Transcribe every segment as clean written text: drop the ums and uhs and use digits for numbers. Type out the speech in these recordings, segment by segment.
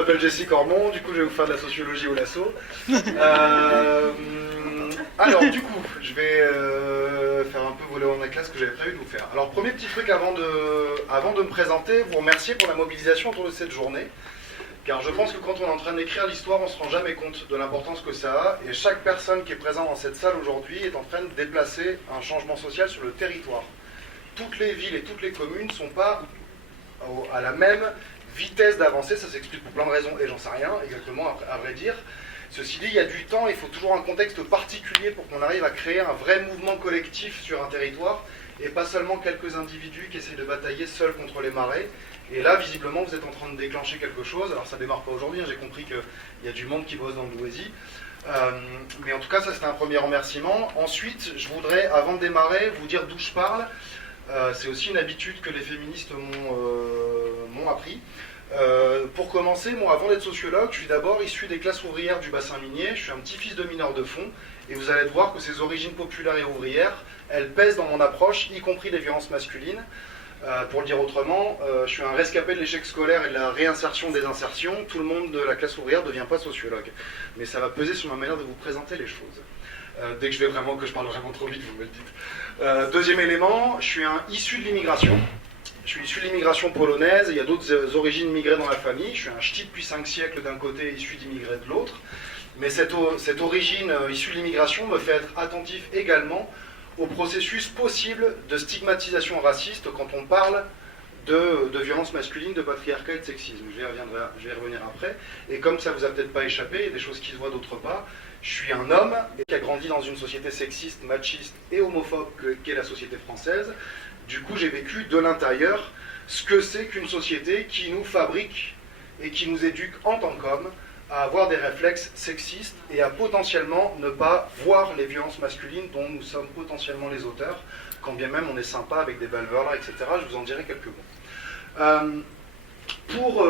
Je m'appelle Jessie Cormon, du coup je vais vous faire de la sociologie au lasso. Alors du coup, je vais faire un peu voler en éclats ce que j'avais prévu de vous faire. Alors premier petit truc avant de me présenter, vous remercier pour la mobilisation autour de cette journée. Car je pense que quand on est en train d'écrire l'histoire, on ne se rend jamais compte de l'importance que ça a. Et chaque personne qui est présente dans cette salle aujourd'hui est en train de déplacer un changement social sur le territoire. Toutes les villes et toutes les communes ne sont pas à la même vitesse d'avancée, ça s'explique pour plein de raisons, et j'en sais rien exactement à vrai dire. Ceci dit, il y a du temps, il faut toujours un contexte particulier pour qu'on arrive à créer un vrai mouvement collectif sur un territoire, et pas seulement quelques individus qui essaient de batailler seuls contre les marées. Et là, visiblement, vous êtes en train de déclencher quelque chose. Alors ça ne démarre pas aujourd'hui, hein. J'ai compris qu'il y a du monde qui bosse dans le Louaisie. Mais en tout cas, ça c'était un premier remerciement. Ensuite, je voudrais, avant de démarrer, vous dire d'où je parle. C'est aussi une habitude que les féministes m'ont appris. Pour commencer, moi, avant d'être sociologue, je suis d'abord issu des classes ouvrières du bassin minier. Je suis un petit-fils de mineur de fond. Et vous allez voir que ces origines populaires et ouvrières, elles pèsent dans mon approche, y compris des violences masculines. Pour le dire autrement, je suis un rescapé de l'échec scolaire et de la réinsertion des insertions. Tout le monde de la classe ouvrière ne devient pas sociologue. Mais ça va peser sur ma manière de vous présenter les choses. Dès que je parle vraiment trop vite, vous me le dites. Deuxième élément, je suis issu de l'immigration. Je suis issu de l'immigration polonaise, il y a d'autres origines migrées dans la famille. Je suis un ch'ti depuis 5 siècles d'un côté, issu d'immigrés de l'autre. Mais cette origine issue de l'immigration me fait être attentif également au processus possible de stigmatisation raciste quand on parle de violence masculine, de patriarcat et de sexisme. Je vais y revenir après. Et comme ça vous a peut-être pas échappé, il y a des choses qui se voient d'autre part. Je suis un homme qui a grandi dans une société sexiste, machiste et homophobe qu'est la société française. Du coup, j'ai vécu de l'intérieur ce que c'est qu'une société qui nous fabrique et qui nous éduque en tant qu'hommes à avoir des réflexes sexistes et à potentiellement ne pas voir les violences masculines dont nous sommes potentiellement les auteurs, quand bien même on est sympa avec des valeurs, etc. Je vous en dirai quelques mots. Pour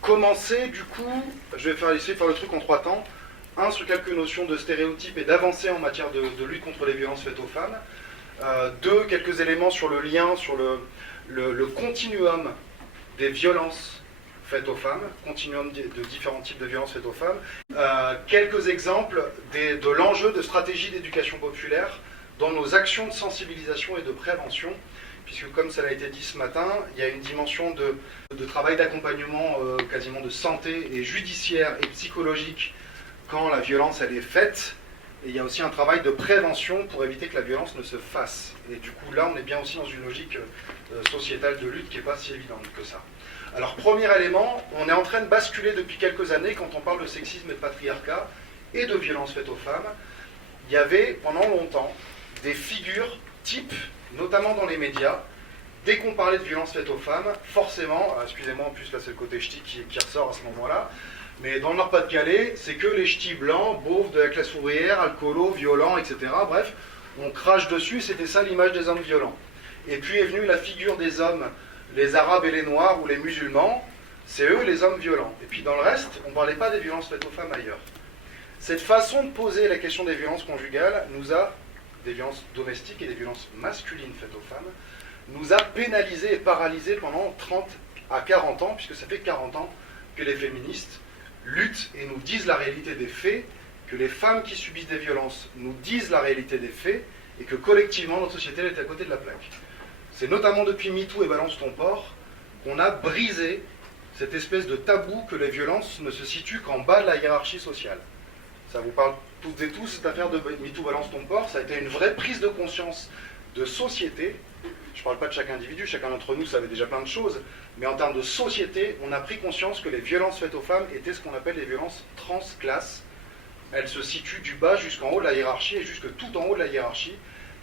commencer, du coup, je vais essayer de faire le truc en 3 temps. 1, sur quelques notions de stéréotypes et d'avancées en matière de lutte contre les violences faites aux femmes. 2, quelques éléments sur le lien, sur le continuum des violences faites aux femmes, continuum de différents types de violences faites aux femmes. Quelques exemples de l'enjeu de stratégie d'éducation populaire dans nos actions de sensibilisation et de prévention, puisque comme ça a été dit ce matin, il y a une dimension de travail d'accompagnement quasiment de santé et judiciaire et psychologique quand la violence elle est faite, et il y a aussi un travail de prévention pour éviter que la violence ne se fasse. Et du coup là on est bien aussi dans une logique sociétale de lutte qui n'est pas si évidente que ça. Alors premier élément, on est en train de basculer depuis quelques années quand on parle de sexisme et de patriarcat et de violences faites aux femmes. Il y avait pendant longtemps des figures types, notamment dans les médias. Dès qu'on parlait de violences faites aux femmes, forcément, excusez-moi en plus là c'est le côté ch'ti qui ressort à ce moment-là, mais dans le Nord-Pas-de-Calais, c'est que les ch'tis blancs, beaufs de la classe ouvrière, alcoolos, violents, etc. Bref, on crache dessus, c'était ça l'image des hommes violents. Et puis est venue la figure des hommes, les arabes et les noirs ou les musulmans, c'est eux les hommes violents. Et puis dans le reste, on ne parlait pas des violences faites aux femmes ailleurs. Cette façon de poser la question des violences conjugales, des violences domestiques et des violences masculines faites aux femmes, nous a pénalisés et paralysés pendant 30 à 40 ans, puisque ça fait 40 ans que les féministes luttent et nous disent la réalité des faits, que les femmes qui subissent des violences nous disent la réalité des faits, et que collectivement notre société est à côté de la plaque. C'est notamment depuis MeToo et Balance ton porc qu'on a brisé cette espèce de tabou que les violences ne se situent qu'en bas de la hiérarchie sociale. Ça vous parle toutes et tous, cette affaire de MeToo Balance ton porc, ça a été une vraie prise de conscience de société. Je ne parle pas de chaque individu, chacun d'entre nous savait déjà plein de choses, mais en termes de société, on a pris conscience que les violences faites aux femmes étaient ce qu'on appelle les violences transclasses. Elles se situent du bas jusqu'en haut de la hiérarchie et jusque tout en haut de la hiérarchie.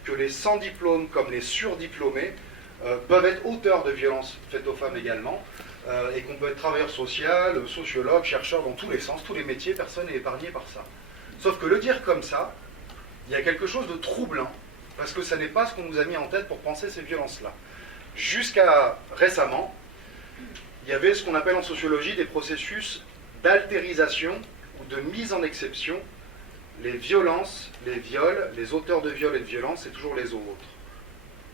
que les sans diplôme comme les surdiplômés peuvent être auteurs de violences faites aux femmes également, et qu'on peut être travailleur social, sociologue, chercheur dans tous les sens, tous les métiers, personne n'est épargné par ça. Sauf que le dire comme ça, il y a quelque chose de troublant, parce que ça n'est pas ce qu'on nous a mis en tête pour penser ces violences-là. Jusqu'à récemment, il y avait ce qu'on appelle en sociologie des processus d'altérisation ou de mise en exception. Les violences, les viols, les auteurs de viols et de violences, c'est toujours les autres.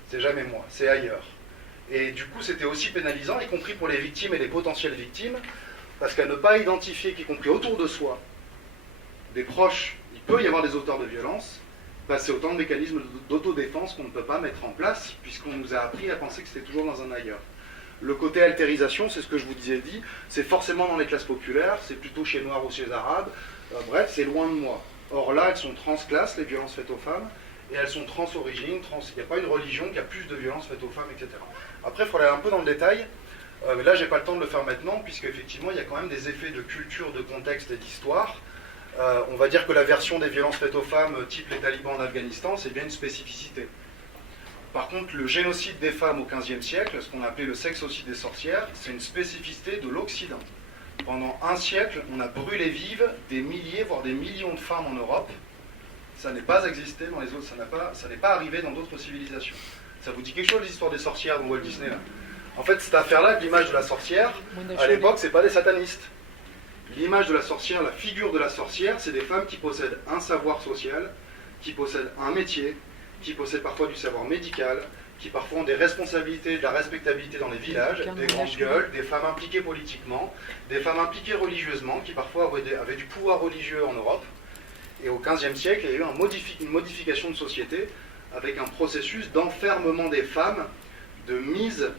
C'est jamais moi, c'est ailleurs. Et du coup, c'était aussi pénalisant, y compris pour les victimes et les potentielles victimes, parce qu'à ne pas identifier, y compris autour de soi, des proches, il peut y avoir des auteurs de violences, bah, c'est autant de mécanismes d'autodéfense qu'on ne peut pas mettre en place, puisqu'on nous a appris à penser que c'était toujours dans un ailleurs. Le côté altérisation, c'est ce que je vous disais dit, c'est forcément dans les classes populaires, c'est plutôt chez Noirs ou chez Arabes, bref, c'est loin de moi. Or là, elles sont transclasses, les violences faites aux femmes, et elles sont trans-origines, il n'y a pas une religion qui a plus de violences faites aux femmes, etc. Après, il faudrait aller un peu dans le détail, mais là, j'ai pas le temps de le faire maintenant, puisque effectivement, il y a quand même des effets de culture, de contexte et d'histoire. On va dire que la version des violences faites aux femmes, type les talibans en Afghanistan, c'est bien une spécificité. Par contre, le génocide des femmes au XVe siècle, ce qu'on appelait le sexocide des sorcières, c'est une spécificité de l'Occident. Pendant un siècle, on a brûlé vives des milliers, voire des millions de femmes en Europe. Ça n'est pas existé dans les autres, ça n'est pas arrivé dans d'autres civilisations. Ça vous dit quelque chose, l'histoire des sorcières dans Walt Disney là? En fait, cette affaire-là, l'image de la sorcière, à l'époque, c'est pas des satanistes. L'image de la sorcière, la figure de la sorcière, c'est des femmes qui possèdent un savoir social, qui possèdent un métier, qui possèdent parfois du savoir médical, qui parfois ont des responsabilités, de la respectabilité dans les villages, des grandes gueules, des femmes impliquées politiquement, des femmes impliquées religieusement, qui parfois avaient du pouvoir religieux en Europe. Et au XVe siècle, il y a eu une modification de société avec un processus d'enfermement des femmes, de mise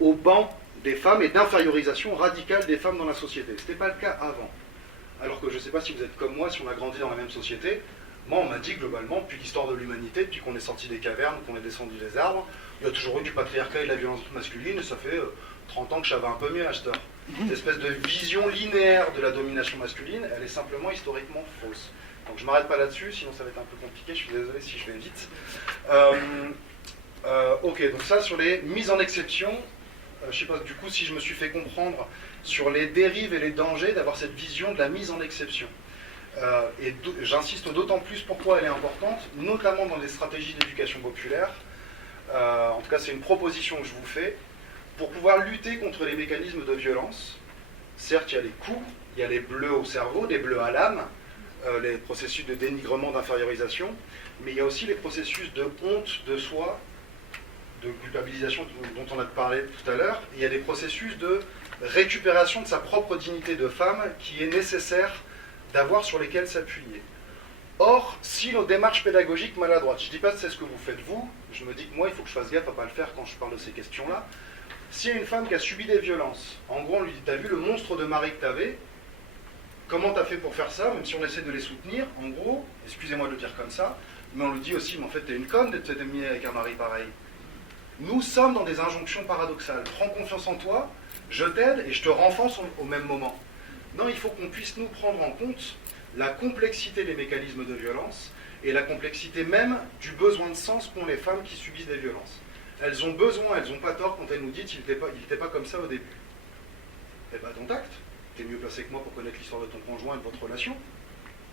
au banc des femmes et d'infériorisation radicale des femmes dans la société. Ce n'était pas le cas avant. Alors que je ne sais pas si vous êtes comme moi, si on a grandi dans la même société, moi on m'a dit globalement, depuis l'histoire de l'humanité, depuis qu'on est sorti des cavernes, qu'on est descendu des arbres, il y a toujours eu du patriarcat et de la violence masculine, et ça fait 30 ans que ça va un peu mieux à cette heure. Cette espèce de vision linéaire de la domination masculine, elle est simplement historiquement fausse. Donc je ne m'arrête pas là-dessus, sinon ça va être un peu compliqué, je suis désolé si je vais vite. Ok, donc ça sur les mises en exception, je ne sais pas du coup si je me suis fait comprendre sur les dérives et les dangers d'avoir cette vision de la mise en exception. Et j'insiste d'autant plus pourquoi elle est importante, notamment dans les stratégies d'éducation populaire. En tout cas, c'est une proposition que je vous fais. Pour pouvoir lutter contre les mécanismes de violence, certes, il y a les coups, il y a les bleus au cerveau, des bleus à l'âme, les processus de dénigrement, d'infériorisation, mais il y a aussi les processus de honte de soi, de culpabilisation dont on a parlé tout à l'heure. Il y a des processus de récupération de sa propre dignité de femme qui est nécessaire d'avoir sur lesquels s'appuyer. Or, si nos démarches pédagogiques maladroites, je ne dis pas que c'est ce que vous faites vous, je me dis que moi il faut que je fasse gaffe à ne pas le faire quand je parle de ces questions-là. S'il y a une femme qui a subi des violences, en gros on lui dit, t'as vu le monstre de mari que t'avais, comment t'as fait pour faire ça, même si on essaie de les soutenir, en gros, excusez-moi de le dire comme ça, mais on lui dit aussi, mais en fait t'es une conne de t'être mis avec un mari pareil. Nous sommes dans des injonctions paradoxales. Prends confiance en toi, je t'aide et je te renforce au même moment. Non, il faut qu'on puisse nous prendre en compte la complexité des mécanismes de violence et la complexité même du besoin de sens qu'ont les femmes qui subissent des violences. Elles ont besoin, elles n'ont pas tort quand elles nous disent qu'il n'était pas comme ça au début. Eh bien, dont acte. Tu es mieux placé que moi pour connaître l'histoire de ton conjoint et de votre relation.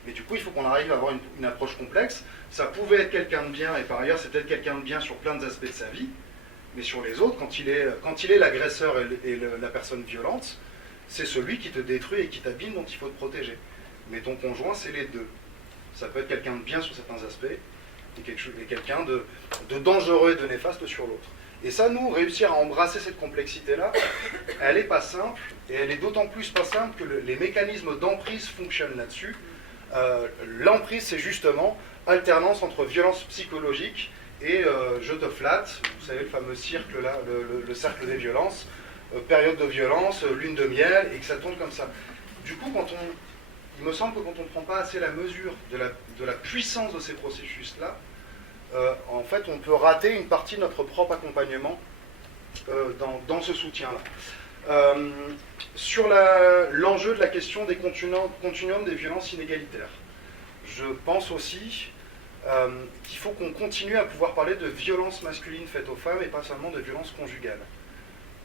Mais du coup, il faut qu'on arrive à avoir une approche complexe. Ça pouvait être quelqu'un de bien, et par ailleurs, c'est peut-être quelqu'un de bien sur plein d'aspects de sa vie. Mais sur les autres, quand il est l'agresseur et la personne violente, c'est celui qui te détruit et qui t'abîme dont il faut te protéger. Mais ton conjoint, c'est les deux. Ça peut être quelqu'un de bien sur certains aspects et quelqu'un de dangereux et de néfaste sur l'autre. Et ça, nous, réussir à embrasser cette complexité-là, elle n'est pas simple, et elle est d'autant plus pas simple que les mécanismes d'emprise fonctionnent là-dessus. L'emprise, c'est justement alternance entre violence psychologique et je te flatte, vous savez le fameux cercle là, le cercle des violences, période de violence, lune de miel, et que ça tourne comme ça. Du coup, il me semble que quand on ne prend pas assez la mesure de la puissance de ces processus-là, en fait, on peut rater une partie de notre propre accompagnement dans ce soutien-là. Sur l'enjeu de la question des continuums des violences inégalitaires, je pense aussi qu'il faut qu'on continue à pouvoir parler de violences masculines faites aux femmes et pas seulement de violences conjugales.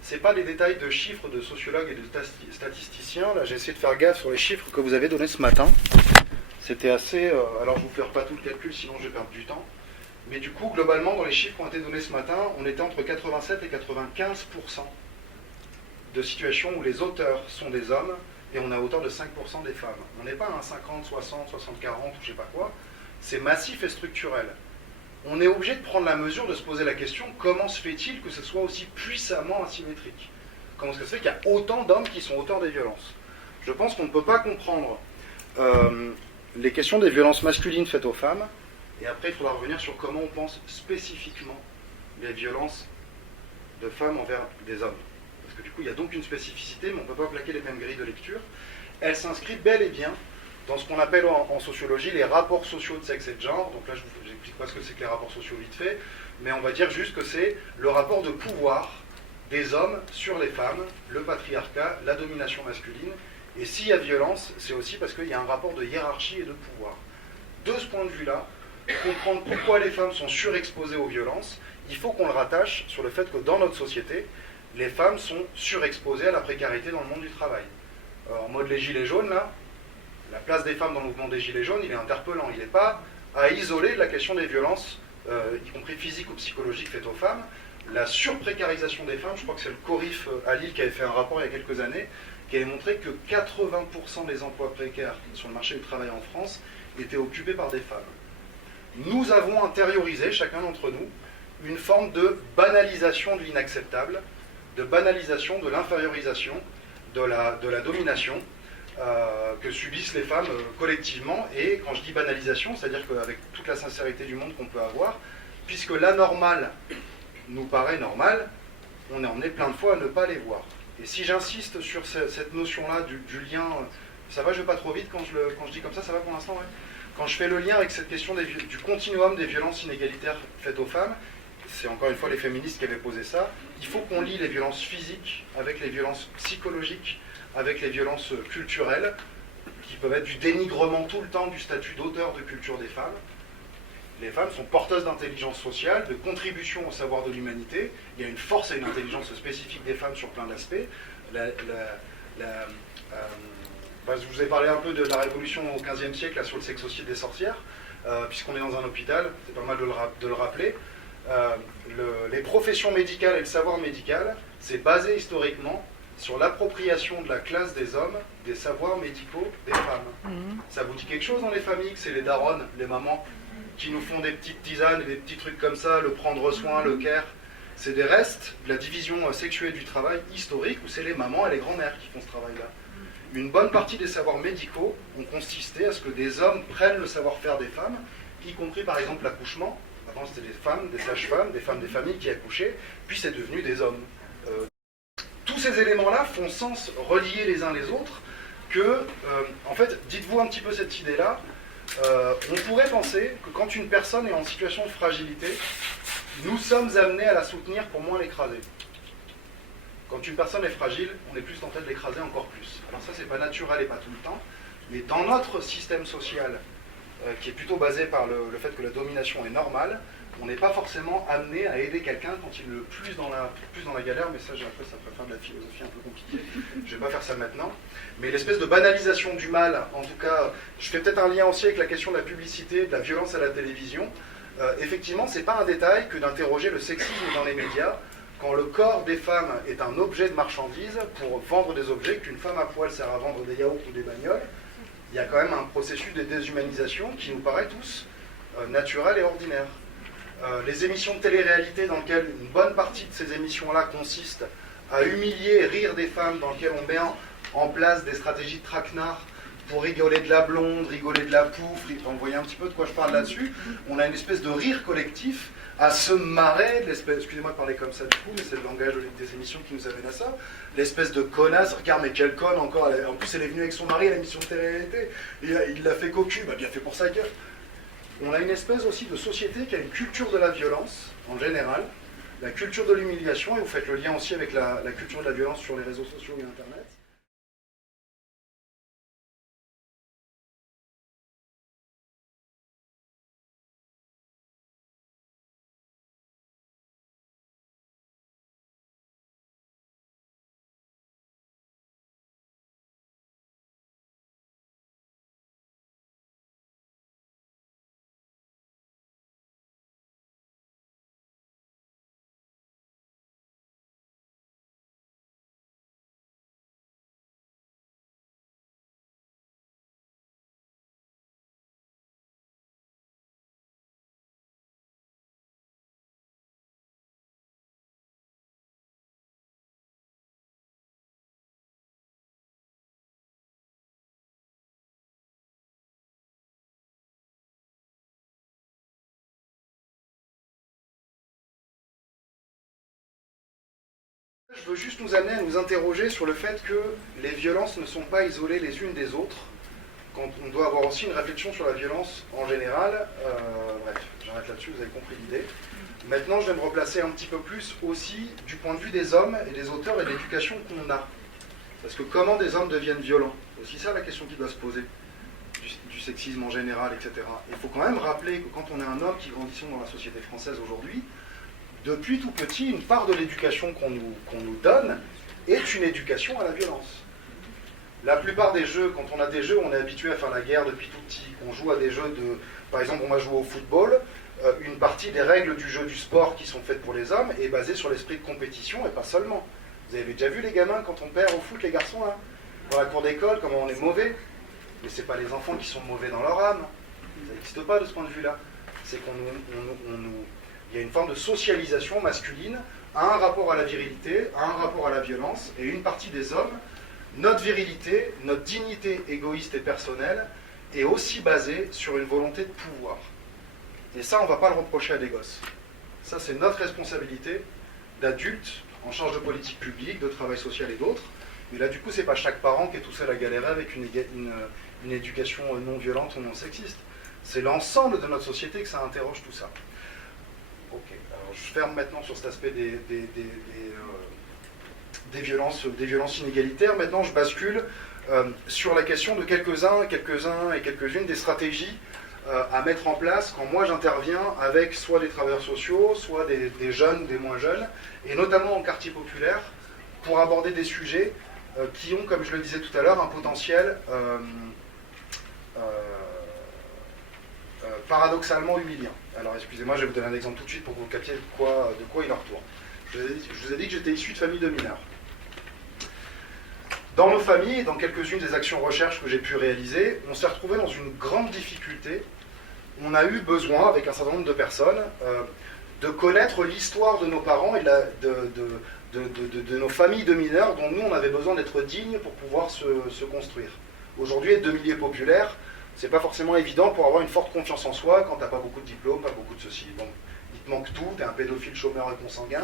Ce n'est pas des détails de chiffres de sociologues et de statisticiens. Là, j'ai essayé de faire gaffe sur les chiffres que vous avez donnés ce matin. C'était assez... alors, je ne vous ferai pas tout le calcul, sinon je vais perdre du temps. Mais du coup, globalement, dans les chiffres qui ont été donnés ce matin, on était entre 87 et 95% de situations où les auteurs sont des hommes et on a auteur de 5% des femmes. On n'est pas à un 50, 60, 60, 40 ou je sais pas quoi. C'est massif et structurel. On est obligé de prendre la mesure, de se poser la question, comment se fait-il que ce soit aussi puissamment asymétrique? Comment se fait qu'il y a autant d'hommes qui sont auteurs des violences? Je pense qu'on ne peut pas comprendre les questions des violences masculines faites aux femmes, et après il faudra revenir sur comment on pense spécifiquement les violences de femmes envers des hommes. Parce que du coup il y a donc une spécificité, mais on ne peut pas plaquer les mêmes grilles de lecture. Elle s'inscrit bel et bien dans ce qu'on appelle en sociologie les rapports sociaux de sexe et de genre. Donc là je vous explique pas ce que c'est que les rapports sociaux vite fait, mais on va dire juste que c'est le rapport de pouvoir des hommes sur les femmes, le patriarcat, la domination masculine. Et s'il y a violence, c'est aussi parce qu'il y a un rapport de hiérarchie et de pouvoir. De ce point de vue-là, comprendre pourquoi les femmes sont surexposées aux violences, il faut qu'on le rattache sur le fait que dans notre société, les femmes sont surexposées à la précarité dans le monde du travail. En mode les gilets jaunes, là, la place des femmes dans le mouvement des gilets jaunes, il est interpellant. Il n'est pas à isoler de la question des violences, y compris physiques ou psychologiques, faites aux femmes. La surprécarisation des femmes, je crois que c'est le Corif à Lille qui avait fait un rapport il y a quelques années, qui avait montré que 80% des emplois précaires sur le marché du travail en France étaient occupés par des femmes. Nous avons intériorisé, chacun d'entre nous, une forme de banalisation de l'inacceptable, de banalisation de l'infériorisation, de la domination que subissent les femmes collectivement. Et quand je dis banalisation, c'est-à-dire qu'avec toute la sincérité du monde qu'on peut avoir, puisque l'anormal nous paraît normal, on en est plein de fois à ne pas les voir. Et si j'insiste sur cette notion-là du lien, ça va, je vais pas trop vite quand je dis comme ça va pour l'instant, ouais. Quand je fais le lien avec cette question du continuum des violences inégalitaires faites aux femmes, c'est encore une fois les féministes qui avaient posé ça, il faut qu'on lie les violences physiques avec les violences psychologiques, avec les violences culturelles, qui peuvent être du dénigrement tout le temps du statut d'auteur de culture des femmes. Les femmes sont porteuses d'intelligence sociale, de contribution au savoir de l'humanité. Il y a une force et une intelligence spécifique des femmes sur plein d'aspects. Je vous ai parlé un peu de la révolution au XVe siècle là, sur le sexocide des sorcières, puisqu'on est dans un hôpital, c'est pas mal de le rappeler. Les professions médicales et le savoir médical, c'est basé historiquement sur l'appropriation de la classe des hommes des savoirs médicaux des femmes. Ça vous dit quelque chose dans les familles, que c'est les daronnes, les mamans, qui nous font des petites tisanes, des petits trucs comme ça, le prendre soin, le care. C'est des restes de la division sexuée du travail historique, où c'est les mamans et les grands-mères qui font ce travail-là. Une bonne partie des savoirs médicaux ont consisté à ce que des hommes prennent le savoir-faire des femmes, y compris par exemple l'accouchement. Avant c'était des femmes, des sages-femmes, des femmes des familles qui accouchaient, puis c'est devenu des hommes. Tous ces éléments-là font sens reliés les uns les autres, que, en fait, dites-vous un petit peu cette idée-là, on pourrait penser que quand une personne est en situation de fragilité, nous sommes amenés à la soutenir pour moins l'écraser. Quand une personne est fragile, on est plus tenté de l'écraser encore plus. Alors ça, c'est pas naturel et pas tout le temps, mais dans notre système social, qui est plutôt basé par le fait que la domination est normale, on n'est pas forcément amené à aider quelqu'un quand il est le plus dans la galère, mais ça, après, ça pourrait faire de la philosophie un peu compliquée. Je ne vais pas faire ça maintenant. Mais l'espèce de banalisation du mal, en tout cas, je fais peut-être un lien aussi avec la question de la publicité, de la violence à la télévision. Effectivement, ce n'est pas un détail que d'interroger le sexisme dans les médias, quand le corps des femmes est un objet de marchandise pour vendre des objets, qu'une femme à poil sert à vendre des yaourts ou des bagnoles, il y a quand même un processus de déshumanisation qui nous paraît tous naturel et ordinaire. Les émissions de télé-réalité dans lesquelles une bonne partie de ces émissions-là consistent à humilier et rire des femmes, dans lesquelles on met en place des stratégies de traquenard pour rigoler de la blonde, rigoler de la pouffe, vous voyez un petit peu de quoi je parle là-dessus. On a une espèce de rire collectif à se marrer, excusez-moi de parler comme ça du coup, mais c'est le langage des émissions qui nous amène à ça, l'espèce de connasse, regarde mais quelle conne encore, en plus elle est venue avec son mari à l'émission de télé-réalité, il l'a fait cocu, bah bien fait pour ça gueule. On a une espèce aussi de société qui a une culture de la violence, en général, la culture de l'humiliation, et vous faites le lien aussi avec la culture de la violence sur les réseaux sociaux et Internet. Je veux juste nous amener à nous interroger sur le fait que les violences ne sont pas isolées les unes des autres, quand on doit avoir aussi une réflexion sur la violence en général. Bref, j'arrête là-dessus, vous avez compris l'idée. Maintenant, je vais me replacer un petit peu plus aussi du point de vue des hommes et des auteurs et de l'éducation qu'on a. Parce que comment des hommes deviennent violents? C'est aussi ça la question qui doit se poser, du sexisme en général, etc. Il faut quand même rappeler que quand on est un homme qui grandissons dans la société française aujourd'hui, depuis tout petit, une part de l'éducation qu'on nous donne est une éducation à la violence. La plupart des jeux, quand on a des jeux, on est habitué à faire la guerre depuis tout petit. On joue à des jeux de... Par exemple, on va jouer au football. Une partie des règles du jeu du sport qui sont faites pour les hommes est basée sur l'esprit de compétition et pas seulement. Vous avez déjà vu les gamins quand on perd au foot, les garçons, là, dans la cour d'école, comment on est mauvais. Mais c'est pas les enfants qui sont mauvais dans leur âme. Ça n'existe pas de ce point de vue-là. C'est il y a une forme de socialisation masculine à un rapport à la virilité, à un rapport à la violence, et une partie des hommes, notre virilité, notre dignité égoïste et personnelle est aussi basée sur une volonté de pouvoir. Et ça, on ne va pas le reprocher à des gosses. Ça, c'est notre responsabilité d'adultes en charge de politique publique, de travail social et d'autres. Mais là, du coup, c'est pas chaque parent qui est tout seul à galérer avec une éducation non violente ou non sexiste. C'est l'ensemble de notre société que ça interroge tout ça. Ok, alors je ferme maintenant sur cet aspect des violences inégalitaires. Maintenant, je bascule sur la question de quelques-uns et quelques-unes des stratégies à mettre en place quand moi j'interviens avec soit des travailleurs sociaux, soit des jeunes, des moins jeunes, et notamment en quartier populaire, pour aborder des sujets qui ont, comme je le disais tout à l'heure, un potentiel paradoxalement humiliant. Alors excusez-moi, je vais vous donner un exemple tout de suite pour que vous capiez de quoi il en retourne. Je vous ai dit que j'étais issu de famille de mineurs. Dans nos familles, et dans quelques-unes des actions recherche que j'ai pu réaliser, on s'est retrouvé dans une grande difficulté. On a eu besoin, avec un certain nombre de personnes, de connaître l'histoire de nos parents et de nos familles de mineurs dont nous, on avait besoin d'être dignes pour pouvoir se construire. Aujourd'hui, être de milieu populaire, c'est pas forcément évident pour avoir une forte confiance en soi quand t'as pas beaucoup de diplômes, pas beaucoup de ceci. Bon, il te manque tout, t'es un pédophile, chômeur et consanguin,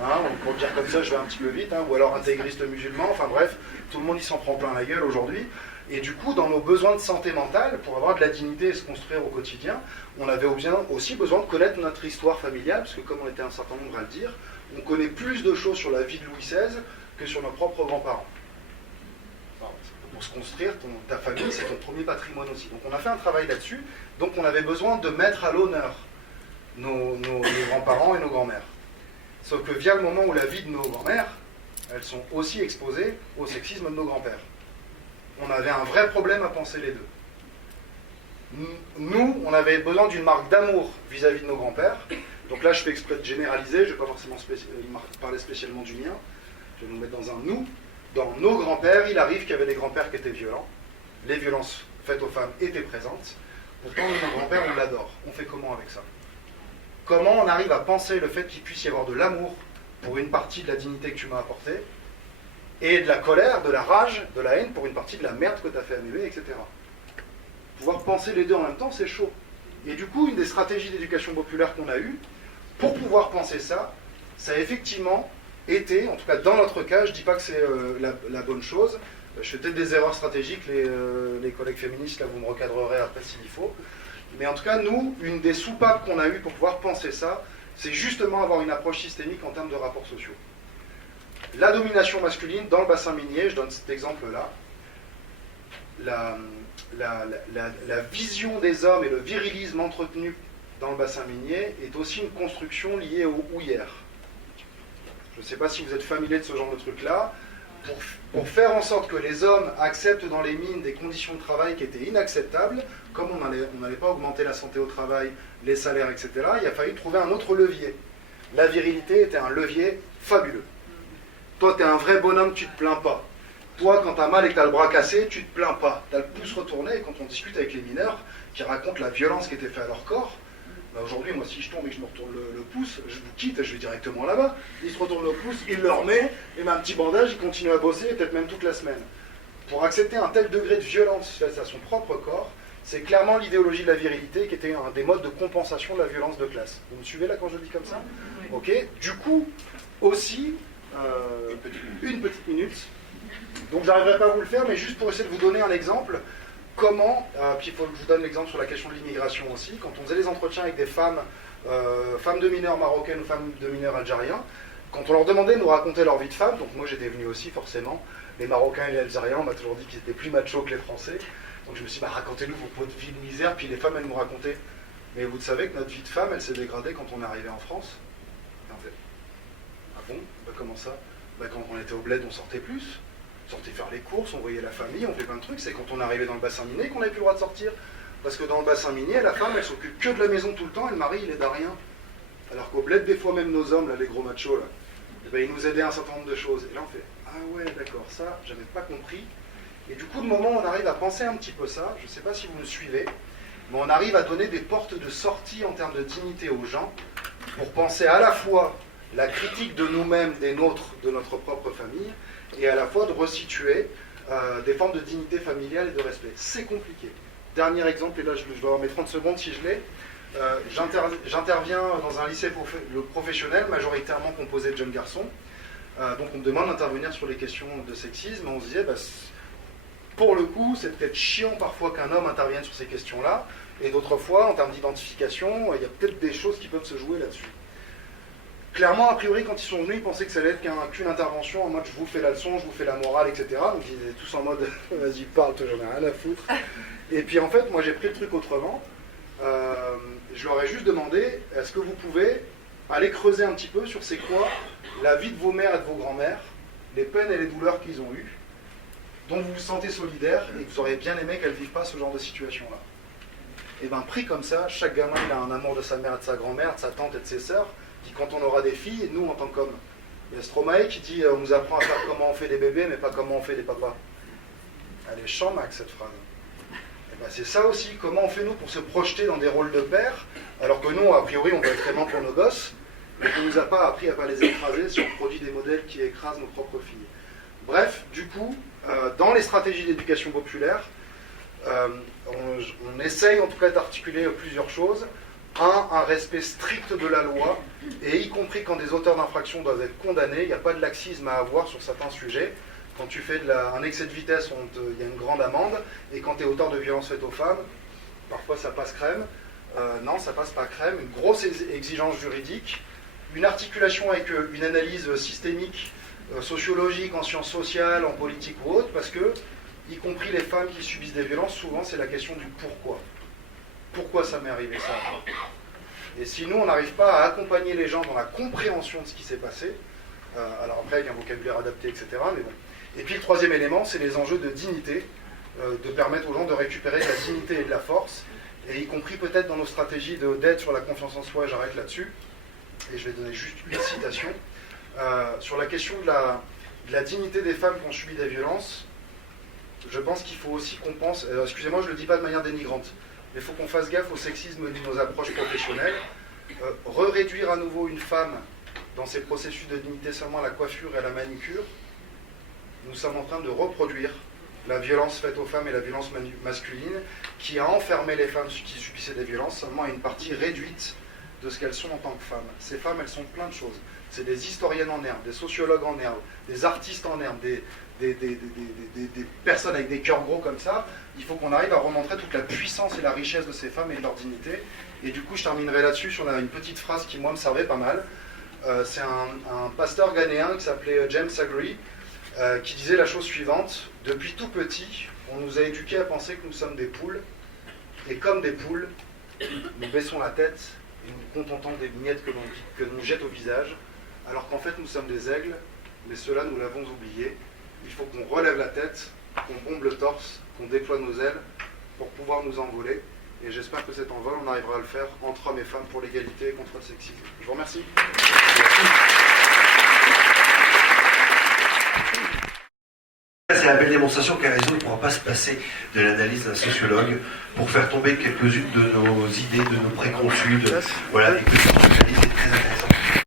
hein, pour dire comme ça je vais un petit peu vite, hein, ou alors intégriste musulman, enfin bref, tout le monde il s'en prend plein la gueule aujourd'hui. Et du coup, dans nos besoins de santé mentale, pour avoir de la dignité et se construire au quotidien, on avait aussi besoin de connaître notre histoire familiale, parce que comme on était un certain nombre à le dire, on connaît plus de choses sur la vie de Louis XVI que sur nos propres grands-parents. Pour se construire, ta famille, c'est ton premier patrimoine aussi. Donc on a fait un travail là-dessus, donc on avait besoin de mettre à l'honneur nos grands-parents et nos grands-mères. Sauf que via le moment où la vie de nos grands-mères, elles sont aussi exposées au sexisme de nos grands-pères. On avait un vrai problème à penser les deux. Nous, on avait besoin d'une marque d'amour vis-à-vis de nos grands-pères. Donc là, je fais exprès de généraliser, je ne vais pas forcément parler spécialement du mien. Je vais nous mettre dans un nous. Dans nos grands-pères, il arrive qu'il y avait des grands-pères qui étaient violents. Les violences faites aux femmes étaient présentes. Pourtant, nos grands-pères, on l'adore. On fait comment avec ça? Comment on arrive à penser le fait qu'il puisse y avoir de l'amour pour une partie de la dignité que tu m'as apportée, et de la colère, de la rage, de la haine pour une partie de la merde que tu as fait à bébé, etc. Pouvoir penser les deux en même temps, c'est chaud. Et du coup, une des stratégies d'éducation populaire qu'on a eues, pour pouvoir penser ça, ça a effectivement été, en tout cas dans notre cas, je ne dis pas que c'est la bonne chose, je fais peut-être des erreurs stratégiques, les collègues féministes, là vous me recadrerez après s'il faut, mais en tout cas, nous, une des soupapes qu'on a eues pour pouvoir penser ça, c'est justement avoir une approche systémique en termes de rapports sociaux. La domination masculine dans le bassin minier, je donne cet exemple-là, la vision des hommes et le virilisme entretenu dans le bassin minier est aussi une construction liée aux houillères. Je ne sais pas si vous êtes familier de ce genre de truc-là. Pour faire en sorte que les hommes acceptent dans les mines des conditions de travail qui étaient inacceptables, comme on n'allait pas augmenter la santé au travail, les salaires, etc., il a fallu trouver un autre levier. La virilité était un levier fabuleux. Toi, tu es un vrai bonhomme, tu ne te plains pas. Toi, quand tu as mal et que tu as le bras cassé, tu ne te plains pas. Tu as le pouce retourné, et quand on discute avec les mineurs qui racontent la violence qui était faite à leur corps, bah aujourd'hui, moi, si je tombe et que je me retourne le pouce, je vous quitte, je vais directement là-bas. Il se retourne le pouce, il le remet, et met un petit bandage, il continue à bosser, peut-être même toute la semaine. Pour accepter un tel degré de violence face à son propre corps, c'est clairement l'idéologie de la virilité qui était un des modes de compensation de la violence de classe. Vous me suivez là quand je le dis comme ça? Ok. Du coup, aussi, une petite minute. Donc j'arriverai pas à vous le faire, mais juste pour essayer de vous donner un exemple, comment, puis il faut que je vous donne l'exemple sur la question de l'immigration aussi, quand on faisait les entretiens avec des femmes, femmes de mineurs marocaines ou femmes de mineurs algériens, quand on leur demandait de nous raconter leur vie de femme, donc moi j'étais venu aussi forcément, les Marocains et les Algériens, on m'a toujours dit qu'ils étaient plus machos que les Français, donc je me suis dit, racontez-nous vos pots de vie de misère, puis les femmes elles nous racontaient, mais vous savez que notre vie de femme elle s'est dégradée quand on est arrivé en France. Et on fait, ah bon, comment ça? Quand on était au bled on sortait plus, on sortait faire les courses, on voyait la famille, on fait plein de trucs, c'est quand on est arrivé dans le bassin minier qu'on n'avait plus le droit de sortir, parce que dans le bassin minier, la femme elle s'occupe que de la maison tout le temps et le mari il aide à rien. Alors qu'au bled, des fois même nos hommes, là, les gros machos, là, ils nous aidaient à un certain nombre de choses. Et là on fait, ah ouais d'accord, ça j'avais pas compris. Et du coup de moment on arrive à penser un petit peu ça, je sais pas si vous me suivez, mais on arrive à donner des portes de sortie en termes de dignité aux gens, pour penser à la fois la critique de nous-mêmes, des nôtres, de notre propre famille, et à la fois de resituer des formes de dignité familiale et de respect. C'est compliqué. Dernier exemple, et là je dois avoir mes 30 secondes si je l'ai. J'interviens dans un lycée professionnel majoritairement composé de jeunes garçons, donc on me demande d'intervenir sur les questions de sexisme. On se disait, pour le coup c'est peut-être chiant parfois qu'un homme intervienne sur ces questions-là, et d'autres fois en termes d'identification il y a peut-être des choses qui peuvent se jouer là-dessus. Clairement, a priori, quand ils sont venus, ils pensaient que ça allait être qu'une intervention en mode je vous fais la leçon, je vous fais la morale, etc. Donc ils étaient tous en mode vas-y parle, toi j'en ai rien à foutre. Et puis en fait, moi j'ai pris le truc autrement. Je leur ai juste demandé, est-ce que vous pouvez aller creuser un petit peu sur c'est quoi la vie de vos mères et de vos grands-mères, les peines et les douleurs qu'ils ont eues, dont vous vous sentez solidaire et que vous auriez bien aimé qu'elles ne vivent pas ce genre de situation-là. Et bien pris comme ça, chaque gamin il a un amour de sa mère et de sa grand-mère, de sa tante et de ses sœurs, qui quand on aura des filles, et nous en tant qu'hommes. Il y a Stromae qui dit on nous apprend à faire comment on fait des bébés, mais pas comment on fait des papas. Elle est champ Max cette phrase. Et c'est ça aussi, comment on fait nous pour se projeter dans des rôles de père, alors que nous, a priori, on va être aimant pour nos gosses, mais qu'on ne nous a pas appris à ne pas les écraser si on produit des modèles qui écrasent nos propres filles. Bref, du coup, dans les stratégies d'éducation populaire, on essaye en tout cas d'articuler plusieurs choses. Un respect strict de la loi, et y compris quand des auteurs d'infraction doivent être condamnés, il n'y a pas de laxisme à avoir sur certains sujets. Quand tu fais un excès de vitesse, il y a une grande amende, et quand tu es auteur de violences faites aux femmes, parfois ça passe crème. Non, ça passe pas crème. Une grosse exigence juridique, une articulation avec une analyse systémique, sociologique, en sciences sociales, en politique ou autre, parce que, y compris les femmes qui subissent des violences, souvent c'est la question du pourquoi. Pourquoi ça m'est arrivé ça? Et si nous, on n'arrive pas à accompagner les gens dans la compréhension de ce qui s'est passé, alors après, avec un vocabulaire adapté, etc., mais bon. Et puis le troisième élément, c'est les enjeux de dignité, de permettre aux gens de récupérer de la dignité et de la force, et y compris peut-être dans nos stratégies d'aide sur la confiance en soi, j'arrête là-dessus, et je vais donner juste une citation, sur la question de la dignité des femmes qui ont subi des violences. Je pense qu'il faut aussi qu'on pense, excusez-moi, je ne le dis pas de manière dénigrante, mais il faut qu'on fasse gaffe au sexisme de nos approches professionnelles. Réduire à nouveau une femme dans ses processus de dignité seulement à la coiffure et à la manicure, nous sommes en train de reproduire la violence faite aux femmes et la violence masculine qui a enfermé les femmes qui subissaient des violences seulement à une partie réduite de ce qu'elles sont en tant que femmes. Ces femmes, elles sont plein de choses. C'est des historiennes en herbe, des sociologues en herbe, des artistes en herbe, des personnes avec des cœurs gros comme ça. Il faut qu'on arrive à remontrer toute la puissance et la richesse de ces femmes et de leur dignité. Et du coup, je terminerai là-dessus sur une petite phrase qui, moi, me servait pas mal. C'est un pasteur ghanéen qui s'appelait James Agri, qui disait la chose suivante. Depuis tout petit, on nous a éduqués à penser que nous sommes des poules. Et comme des poules, nous baissons la tête et nous contentons des miettes que l'on jette au visage, alors qu'en fait, nous sommes des aigles, mais cela, nous l'avons oublié. Il faut qu'on relève la tête, qu'on bombe le torse, qu'on déploie nos ailes pour pouvoir nous envoler. Et j'espère que cet envol, on arrivera à le faire entre hommes et femmes pour l'égalité et contre le sexisme. Je vous remercie. C'est la belle démonstration qu'un réseau ne pourra pas se passer de l'analyse d'un sociologue pour faire tomber quelques-unes de nos idées, de nos préconçus. Voilà, et que cette analyse est très intéressante.